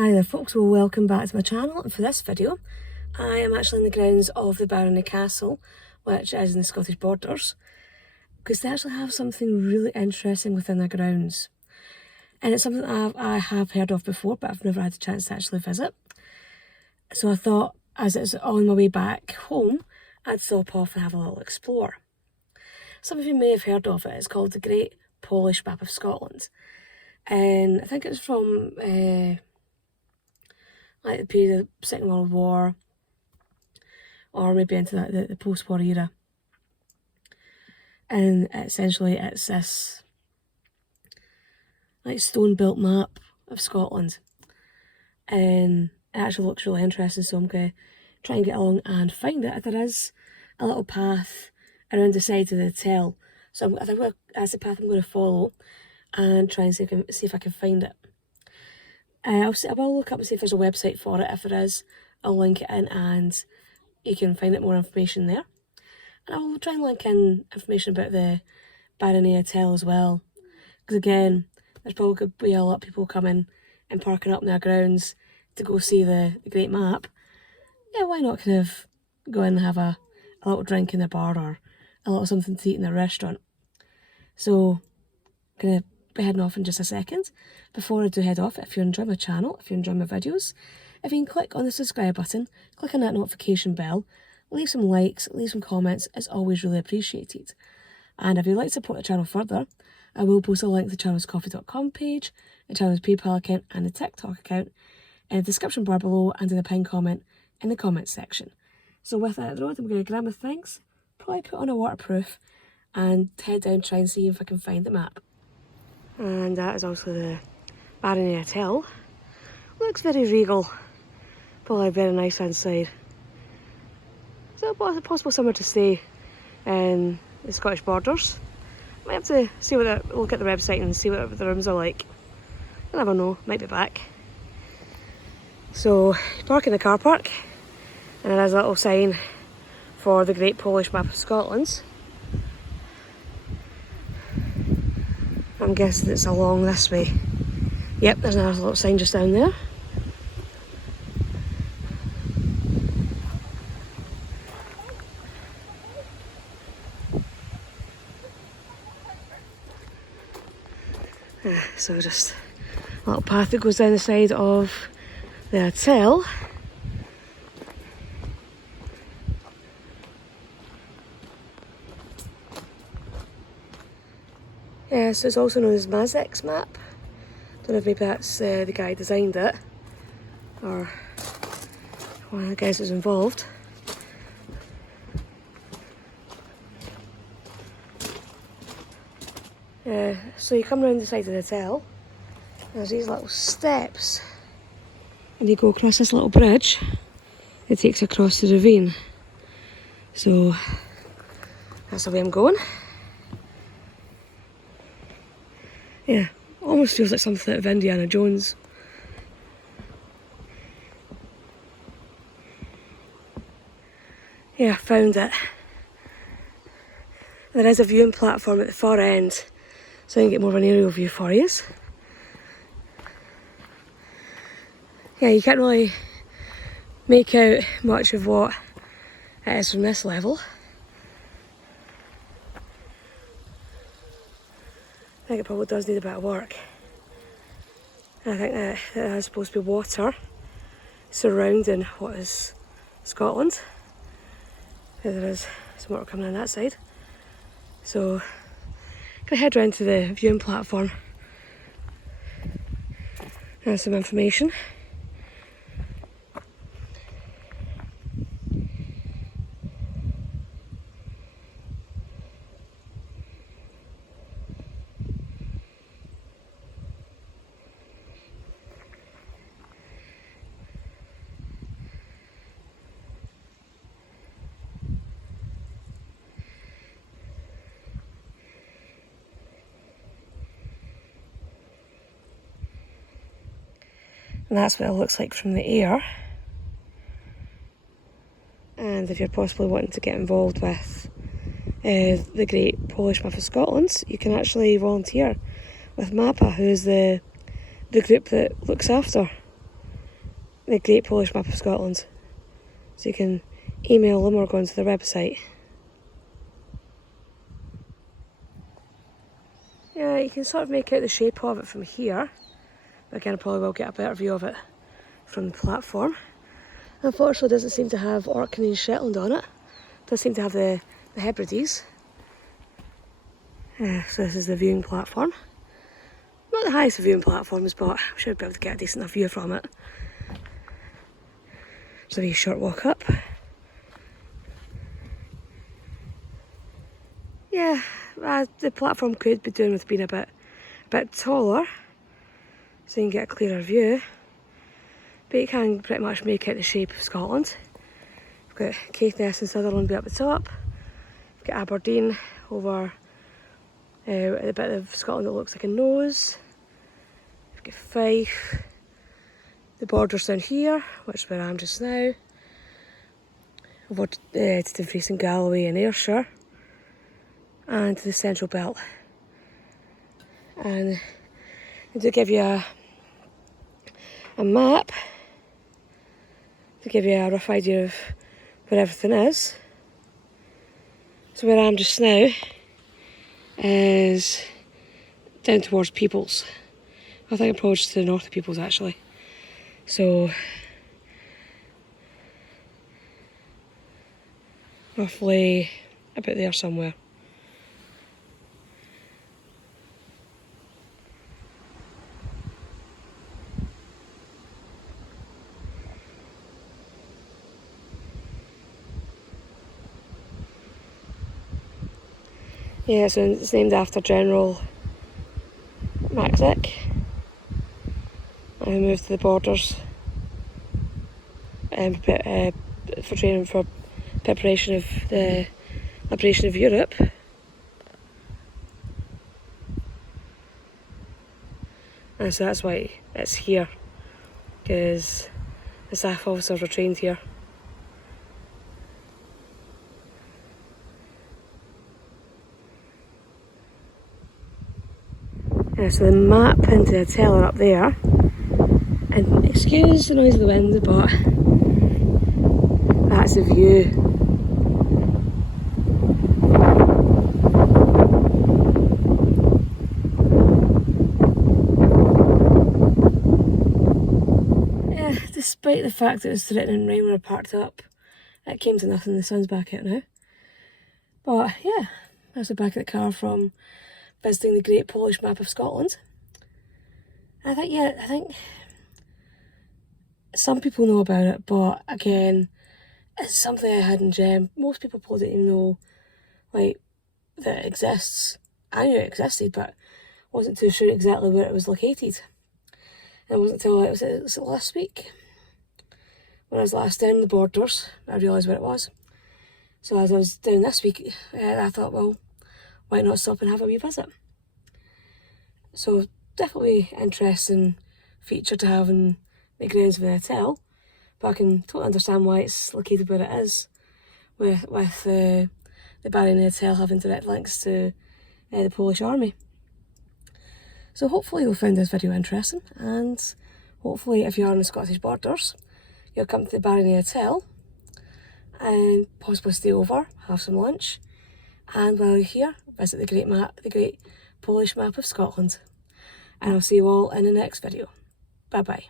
Hi there folks, well welcome back to my channel, and for this video I am actually in the grounds of the Barony Castle, which is in the Scottish borders, because they actually have something really interesting within their grounds. And it's something that I have heard of before, but I've never had the chance to actually visit. So I thought, as it's on my way back home, I'd stop off and have a little explore. Some of you may have heard of it. It's called the Great Polish Map of Scotland. And I think it's from like the period of the Second World War, or maybe into the post-war era. And essentially it's this like stone-built map of Scotland. And it actually looks really interesting, so I'm going to try and get along and find it. There is a little path around the side of the hotel, so I think that's the path I'm going to follow and try and see if I can find it. I will look up and see if there's a website for it. If there is, I'll link it in and you can find out more information there. And I'll try and link in information about the Barony Hotel as well, because again, there's probably going to be a lot of people coming and parking up in their grounds to go see the great map. Yeah, why not kind of go in and have a little drink in the bar or a little something to eat in the restaurant. So I'm going to be heading off in just a second. Before I do head off, if you're enjoying my channel, if you're enjoying my videos, if you can click on the subscribe button, click on that notification bell, leave some likes, leave some comments, it's always really appreciated. And if you'd like to support the channel further, I will post a link to the channel's coffee.com page, the channel's PayPal account and the TikTok account in the description bar below and in the pinned comment in the comments section. So with that road, I'm going to grab my things, probably put on a waterproof and head down, try and see if I can find the map. And that is also the Barony Hotel. Looks very regal, probably very nice inside. So possible somewhere to stay in the Scottish borders. Might have to see look at the website and see what the rooms are like. You never know, might be back. So you park in the car park, and there is a little sign for the Great Polish Map of Scotland. I'm guessing it's along this way. Yep, there's another little sign just down there. So just a little path that goes down the side of the hotel. Yeah, so it's also known as Mazek's map. Don't know if maybe that's the guy who designed it, or one of the guys who's involved. So you come round the side of the hotel, there's these little steps, and you go across this little bridge that takes across the ravine. So that's the way I'm going. Yeah, almost feels like something out of Indiana Jones. Yeah, I found it. There is a viewing platform at the far end, so I can get more of an aerial view for you. Yeah, you can't really make out much of what it is from this level. I think it probably does need a bit of work. And I think that there's supposed to be water surrounding what is Scotland. There is some water coming on that side. So I'm going to head round to the viewing platform and some information. And that's what it looks like from the air. And if you're possibly wanting to get involved with the Great Polish Map of Scotland, you can actually volunteer with MAPA, who is the group that looks after the Great Polish Map of Scotland. So you can email them or go onto their website. Yeah, you can sort of make out the shape of it from here. Again, I probably will get a better view of it from the platform. Unfortunately, it doesn't seem to have Orkney and Shetland on it. It does seem to have the Hebrides. So this is the viewing platform. Not the highest viewing platforms, but I should be able to get a decent enough view from it. Just a wee short walk up. Yeah, the platform could be doing with being a bit taller, so you can get a clearer view. But you can pretty much make out the shape of Scotland. We've got Caithness and Sutherland up the top. We've got Aberdeen over at the bit of Scotland that looks like a nose. We've got Fife. The borders down here, which is where I am just now. Over to Dumfries and Galloway and Ayrshire. And the Central Belt. And to give you a map, to give you a rough idea of where everything is. So where I am just now is down towards Peebles. I think I'm probably just to the north of Peebles actually. So roughly about there somewhere. Yeah, so it's named after General Macdick. And we moved to the borders for training for preparation of the liberation of Europe. And so that's why it's here, because the staff officers were trained here. Yeah, so the map into the hotel are up there. And excuse the noise of the wind, but that's the view. Yeah, despite the fact that it was threatening rain when I parked up, it came to nothing. The sun's back out now. But yeah, that's the back of the car from visiting the Great Polish Map of Scotland. I think some people know about it, but again, it's something I hadn't gemmed. Most people probably didn't even know like that it exists. I knew it existed, but wasn't too sure exactly where it was located. And it wasn't until was it last week when I was last down the borders I realised where it was. So as I was down this week, I thought, well, why not stop and have a wee visit? So definitely interesting feature to have in the grounds of an hotel, but I can totally understand why it's located where it is, with the Barony Hotel having direct links to the Polish army. So hopefully you'll find this video interesting, and hopefully if you're on the Scottish borders, you'll come to the Barony Hotel and possibly stay over, have some lunch, and while you're here, visit the Great Polish Map of Scotland. And I'll see you all in the next video. Bye bye.